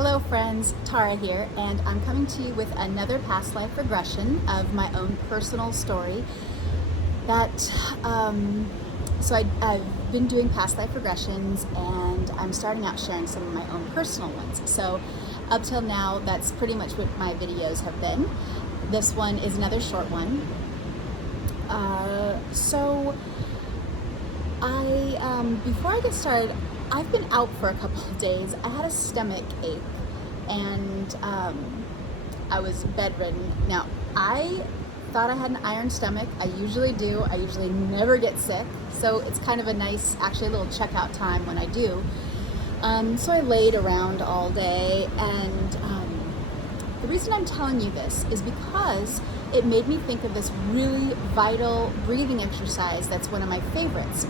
Hello friends, Tara here, and I'm coming to you with another past life regression of my own personal story I've been doing past life regressions and I'm starting out sharing some of my own personal ones. So up till now, that's pretty much what my videos have been. This one is another short one. Before I get started, I've been out for a couple of days. I had a stomach ache and I was bedridden. Now, I thought I had an iron stomach. I usually do. I usually never get sick. So it's kind of a nice, actually a little checkout time when I do. So I laid around all day, and the reason I'm telling you this is because it made me think of this really vital breathing exercise that's one of my favorites.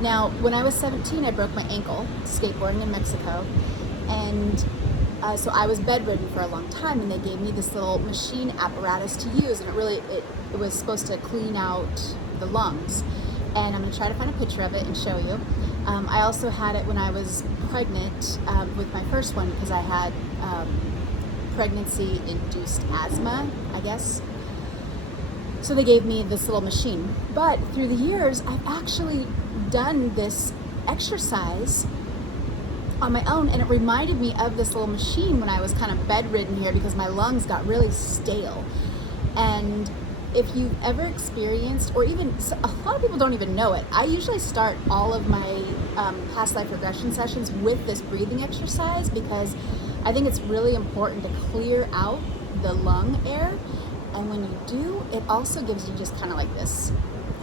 Now, when I was 17, I broke my ankle skateboarding in Mexico, and so I was bedridden for a long time, and they gave me this little machine apparatus to use, and it was supposed to clean out the lungs. And I'm going to try to find a picture of it and show you. I also had it when I was pregnant with my first one, because I had pregnancy-induced asthma, I guess. So they gave me this little machine. But through the years, I've actually done this exercise on my own, and it reminded me of this little machine when I was kind of bedridden here because my lungs got really stale. And if you've ever experienced, or even a lot of people don't even know it, I usually start all of my past life regression sessions with this breathing exercise because I think it's really important to clear out the lung air. And when you do, it also gives you just kind of like this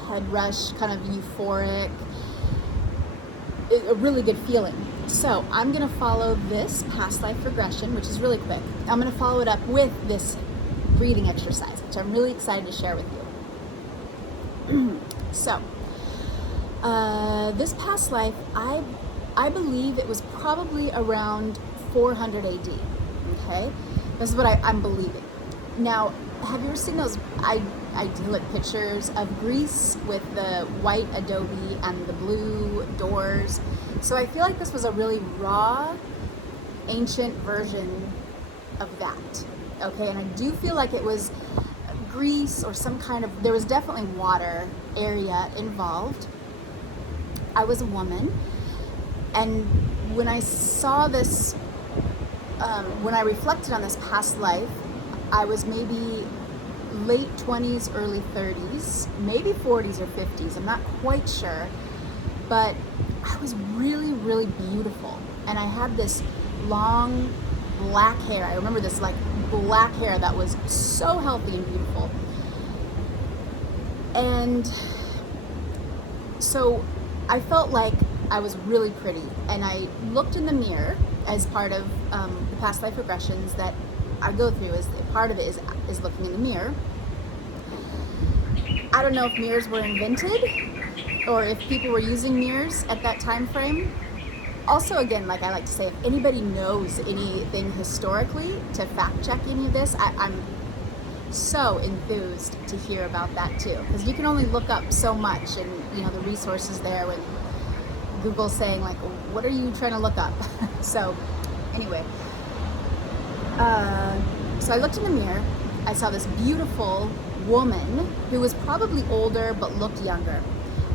head rush, kind of euphoric, a really good feeling. So I'm going to follow this past life regression, which is really quick. I'm going to follow it up with this breathing exercise, which I'm really excited to share with you. So this past life, I believe it was probably around 400 AD. Okay, this is what I'm believing. Now, have you ever seen those idyllic pictures of Greece with the white adobe and the blue doors? So I feel like this was a really raw, ancient version of that. Okay, and I do feel like it was Greece or some kind of, there was definitely water area involved. I was a woman, and when I saw this, when I reflected on this past life, I was maybe late 20s, early 30s, maybe 40s or 50s, I'm not quite sure, but I was really, really beautiful, and I had this long black hair. I remember this like black hair that was so healthy and beautiful. And so I felt like I was really pretty, and I looked in the mirror as part of the past life regressions that I go through. As part of it is looking in the mirror. I don't know if mirrors were invented or if people were using mirrors at that time frame. Also, again, like I like to say, if anybody knows anything historically to fact check any of this, I'm so enthused to hear about that too, because you can only look up so much, and the resources there when Google's saying like, what are you trying to look up? So anyway, so I looked in the mirror. I saw this beautiful woman who was probably older but looked younger.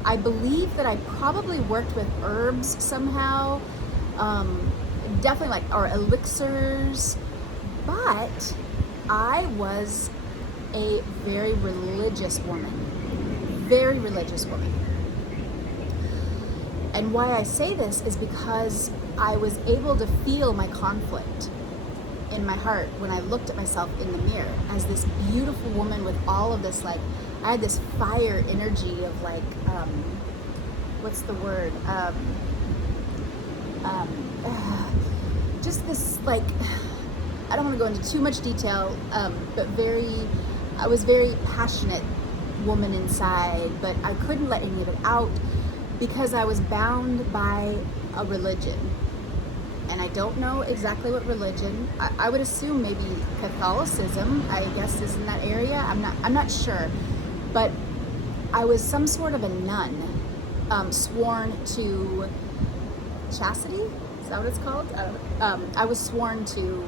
I believe that I probably worked with herbs somehow, definitely like, or elixirs, but I was a very religious woman, very religious woman. And why I say this is because I was able to feel my conflict in my heart when I looked at myself in the mirror as this beautiful woman with all of this, like, I had this fire energy of like, what's the word? Just this, like, I don't want to go into too much detail, but I was very passionate woman inside, but I couldn't let any of it out because I was bound by a religion. And I don't know exactly what religion. I would assume maybe Catholicism, I guess, is in that area. I'm not sure. But I was some sort of a nun, sworn to chastity. Is that what it's called? I was sworn to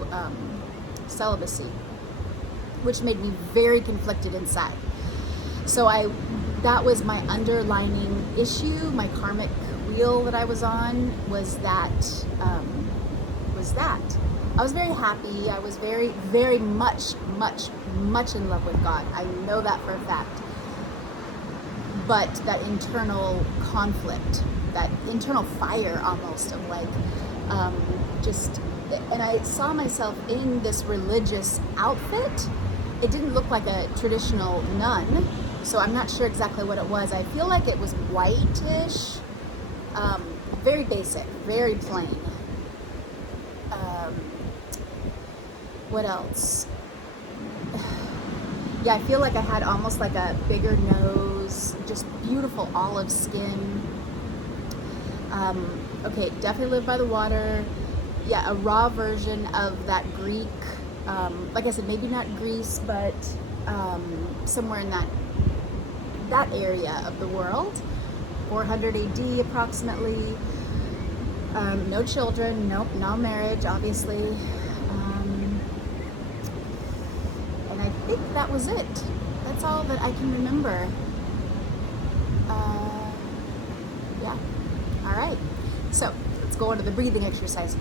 celibacy, which made me very conflicted inside. So that was my underlining issue, my karmic wheel that I was on was that. I was very happy. I was very, very much in love with God. I know that for a fact. But that internal conflict, that internal fire almost of like, and I saw myself in this religious outfit. It didn't look like a traditional nun, so I'm not sure exactly what it was. I feel like it was whitish, very basic, very plain. What else? Yeah, I feel like I had almost like a bigger nose, just beautiful olive skin. Okay, definitely live by the water. Yeah, a raw version of that Greek, like I said, maybe not Greece, but somewhere in that area of the world. 400 AD approximately. No children, nope, no marriage, obviously. And I think that was it. That's all that I can remember. Yeah. All right. So let's go on to the breathing exercise.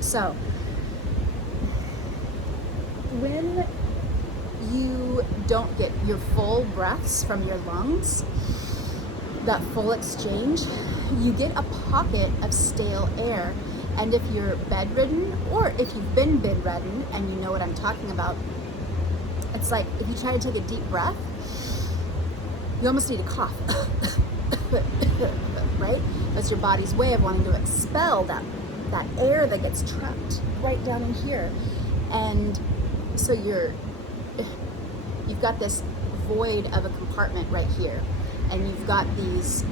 So when you don't get your full breaths from your lungs, that full exchange, you get a pocket of stale air. And if you're bedridden, or if you've been bedridden and you know what I'm talking about, it's like if you try to take a deep breath, you almost need to cough, right? That's your body's way of wanting to expel that air that gets trapped right down in here. And so you've got this void of a compartment right here. And you've got these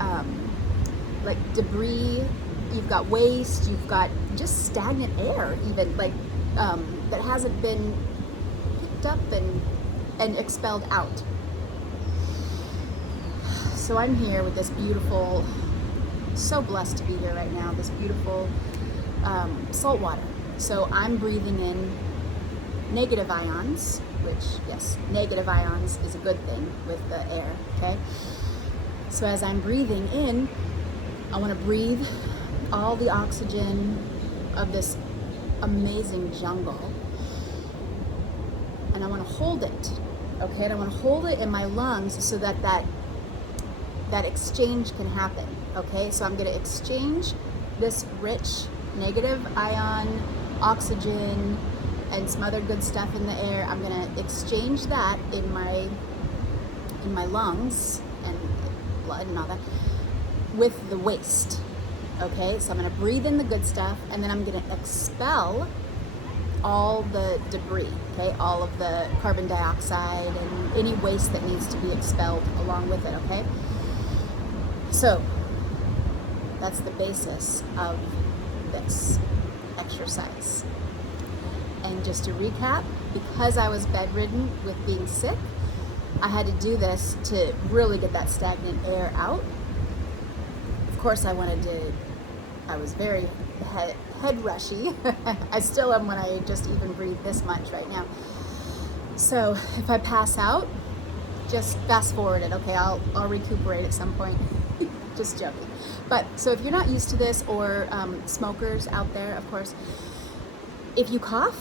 like debris, you've got waste, you've got just stagnant air even, like that hasn't been picked up and expelled out. So I'm here with this beautiful, so blessed to be here right now, this beautiful salt water. So I'm breathing in negative ions, which, yes, negative ions is a good thing with the air, okay? So as I'm breathing in, I want to breathe all the oxygen of this amazing jungle. And I want to hold it, okay? And I want to hold it in my lungs so that exchange can happen, okay? So I'm going to exchange this rich negative ion, oxygen, and some other good stuff in the air. I'm going to exchange that in my lungs and blood and all that with the waste, okay? So I'm going to breathe in the good stuff, and then I'm going to expel all the debris, okay? All of the carbon dioxide and any waste that needs to be expelled along with it, okay? So that's the basis of this exercise. And just to recap, because I was bedridden with being sick, I had to do this to really get that stagnant air out. Of course, I was very head rushy. I still am when I just even breathe this much right now. So if I pass out, just fast forward it, okay? I'll recuperate at some point. Just joking. But so if you're not used to this, or smokers out there, of course, if you cough,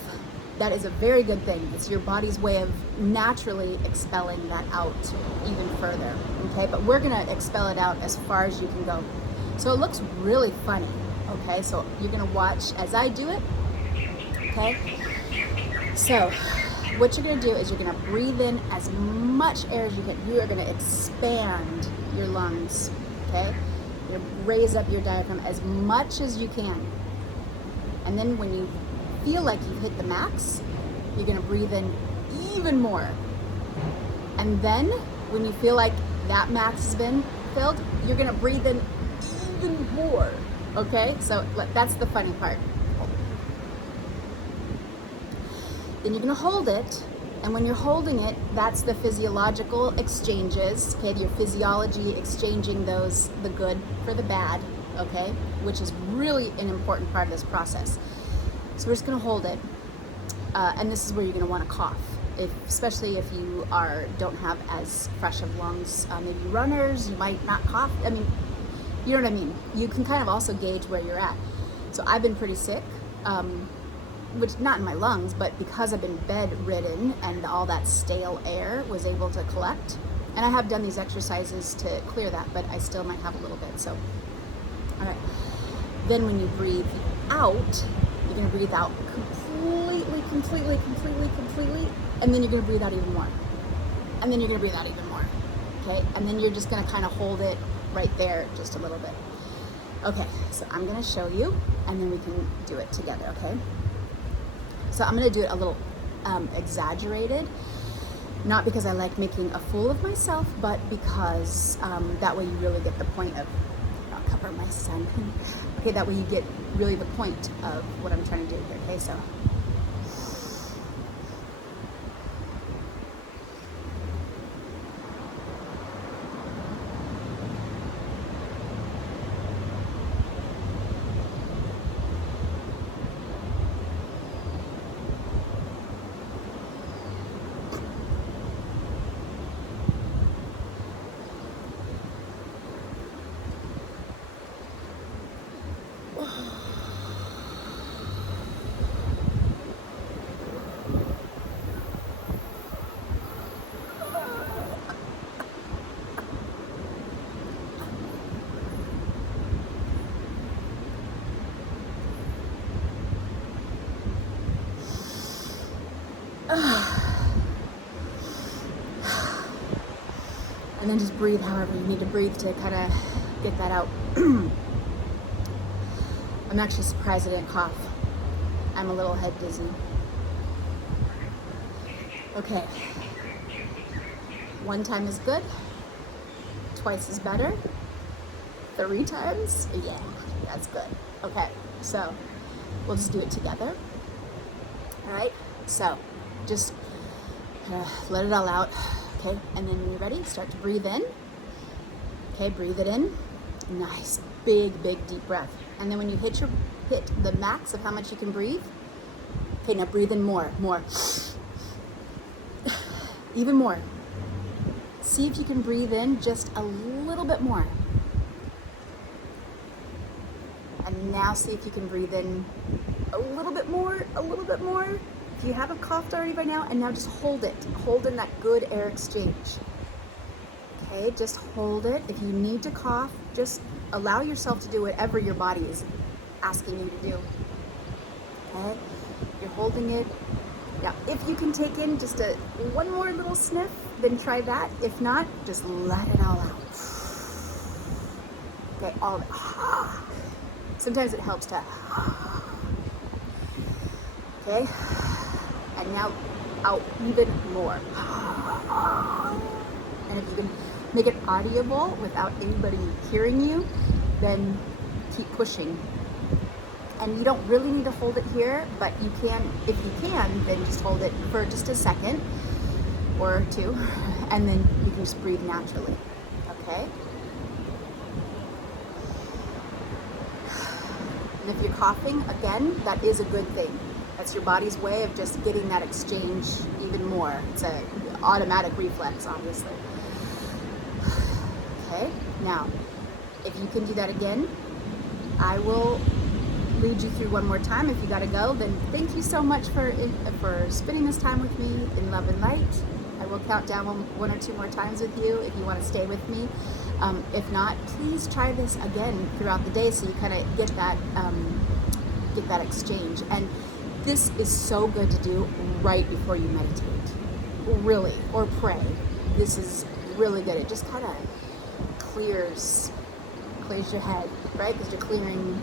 that is a very good thing. It's your body's way of naturally expelling that out even further, okay? But we're gonna expel it out as far as you can go. So it looks really funny, okay? So you're gonna watch as I do it, okay? So what you're gonna do is you're gonna breathe in as much air as you can. You are gonna expand your lungs, okay? You're gonna raise up your diaphragm as much as you can. And then when you feel like you've hit the max, you're gonna breathe in even more. And then when you feel like that max has been filled, you're gonna breathe in even more, okay? So that's the funny part. Then you're gonna hold it, and when you're holding it, that's the physiological exchanges, okay? Your physiology exchanging the good for the bad, okay? Which is really an important part of this process. So we're just gonna hold it. And this is where you're gonna wanna cough. Especially if you don't have as fresh of lungs, maybe runners, you might not cough. I mean, you know what I mean? You can kind of also gauge where you're at. So I've been pretty sick, which not in my lungs, but because I've been bedridden and all that stale air was able to collect. And I have done these exercises to clear that, but I still might have a little bit. So, all right. Then when you breathe out, you're gonna breathe out completely, and then you're gonna breathe out even more. And then you're gonna breathe out even more, okay? And then you're just gonna kind of hold it right there just a little bit. Okay, so I'm gonna show you, and then we can do it together, okay? So I'm gonna do it a little exaggerated, not because I like making a fool of myself, but because that way you really get the point of, I'll cover my son. Okay, that way you get really the point of what I'm trying to do here, okay? So. And then just breathe however you need to breathe to kind of get that out. I'm actually surprised I didn't cough. I'm a little head dizzy. Okay. 1 time is good. 2 is better. 3 times? Yeah, that's good. Okay, so we'll just do it together. All right, so just let it all out. Okay, and then when you're ready, start to breathe in. Okay, breathe it in. Nice, big deep breath. And then when you hit the max of how much you can breathe, okay, now breathe in more. Even more. See if you can breathe in just a little bit more. And now see if you can breathe in a little bit more. If you haven't coughed already by now, and now just hold it. Hold in that good air exchange. Okay, just hold it. If you need to cough, just allow yourself to do whatever your body is asking you to do. Okay, you're holding it. Now, if you can take in just one more little sniff, then try that. If not, just let it all out. Okay, all of it. Sometimes it helps to. Okay, and now out even more. And if you can make it audible without anybody hearing you, then keep pushing. And you don't really need to hold it here, but you can, if you can, then just hold it for just a second or 2, and then you can just breathe naturally, okay? And if you're coughing, again, that is a good thing. That's your body's way of just getting that exchange even more. It's an automatic reflex, obviously. Okay, now, if you can do that again, I will lead you through one more time. If you gotta go, then thank you so much for spending this time with me in love and light. I will count down one or 2 more times with you if you want to stay with me. If not, please try this again throughout the day so you kind of get that exchange. And this is so good to do right before you meditate, really, or pray. This is really good. It just kind of clears your head, right? Because you're clearing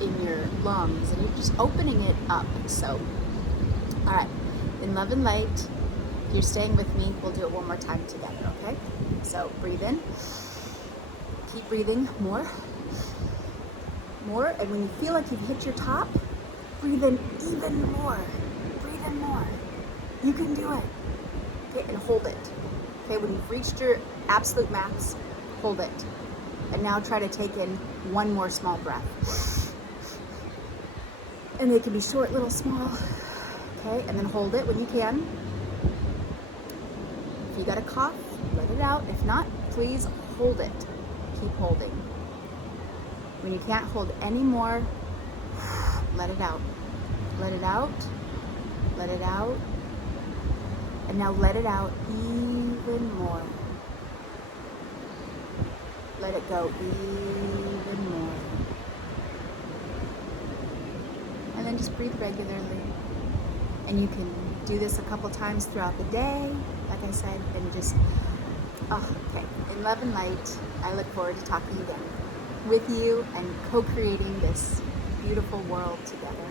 in your lungs and you're just opening it up. So, all right, in love and light, if you're staying with me, we'll do it one more time together, okay? So breathe in, keep breathing, more, and when you feel like you've hit your top, breathe in even more, You can do it, okay? And hold it, okay? When you've reached your absolute max, hold it. And now try to take in one more small breath. And they can be short, little, small. Okay, and then hold it when you can. If you got a cough, let it out. If not, please hold it. Keep holding. When you can't hold anymore, let it out. Let it out. Let it out. And now let it out even more. Let it go even more. And then just breathe regularly. And you can do this a couple times throughout the day, like I said, and just, okay. In love and light, I look forward to talking again with you and co-creating this beautiful world together.